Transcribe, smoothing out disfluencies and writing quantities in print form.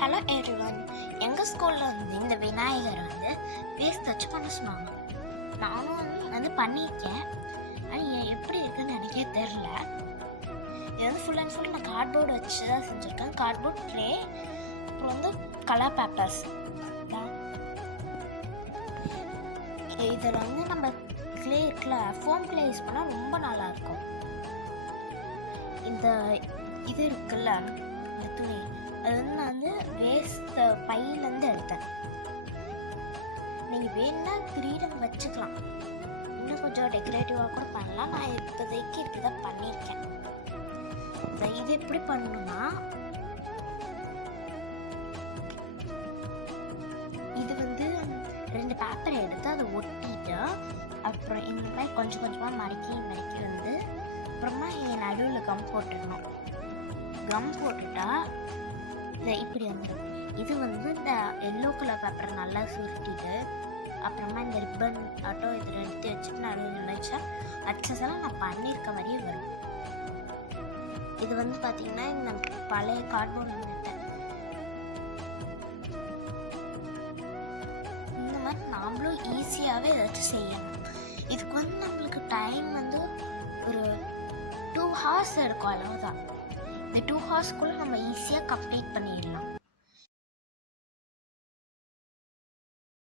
Hello everyone. எங்கள் ஸ்கூலில் வந்து இந்த விநாயகர் வந்து வேஸ்ட் வச்சு பண்ண சொன்னாங்க. நானும் வந்து பண்ணியிருக்கேன். ஆனால் எப்படி இருக்குன்னு எனக்கே தெரில. இது வந்து ஃபுல் அண்ட் ஃபுல் நான் கார்ட்போர்டு வச்சு தான் செஞ்சுருக்கேன். கார்ட்போர்ட் க்ளே, அப்புறம் வந்து கலர் பேப்பர்ஸ். இதில் வந்து நம்ம க்ளே இருக்குல்ல, ஃபோம் க்ளே யூஸ் பண்ணால் ரொம்ப நல்லாயிருக்கும். இந்த இது இருக்குல்ல, இந்த துணி, அது வந்து நான் வந்து வேஸ்ட் பையிலேருந்து எடுத்தேன். நீங்கள் வேணுன்னா கிரீடம் வச்சுக்கலாம், இன்னும் கொஞ்சம் டெக்கரேட்டிவாக கூட பண்ணலாம். நான் இப்போதைக்கு இப்படி தான் பண்ணியிருக்கேன். இது எப்படி பண்ணணும்னா, இது வந்து 2 பேப்பரை எடுத்து அதை ஒட்டிட்டு, அப்புறம் இந்த மாதிரி கொஞ்சம் கொஞ்சமாக மடக்கி வந்து அப்புறமா என் நடுவில் கம் போட்டுடணும். கம் போட்டுட்டா இதை இப்படி வந்துடும். இது வந்து இந்த எல்லோ கலர் பேப்பரை நல்லா சுருட்டிட்டு, அப்புறமா இந்த ரிப்பன் ஆட்டோ இதில் எடுத்து வச்சுட்டு நடுவில் வச்சா அச்சஸெல்லாம் நான் பண்ணியிருக்க மாதிரியே வரும். இது வந்து பார்த்திங்கன்னா இந்த பழைய கார்ட்போர்ட் வந்துட்டேன். இந்த மாதிரி நாமளும் ஈஸியாகவே ஏதாச்சும் செய்யணும். இதுக்கு வந்து நம்மளுக்கு டைம் வந்து ஒரு 2 hours எடுக்கும், அளவுதான். இந்த 2 hours நம்ம ஈஸியாக கம்ப்ளீட் பண்ணிடலாம்.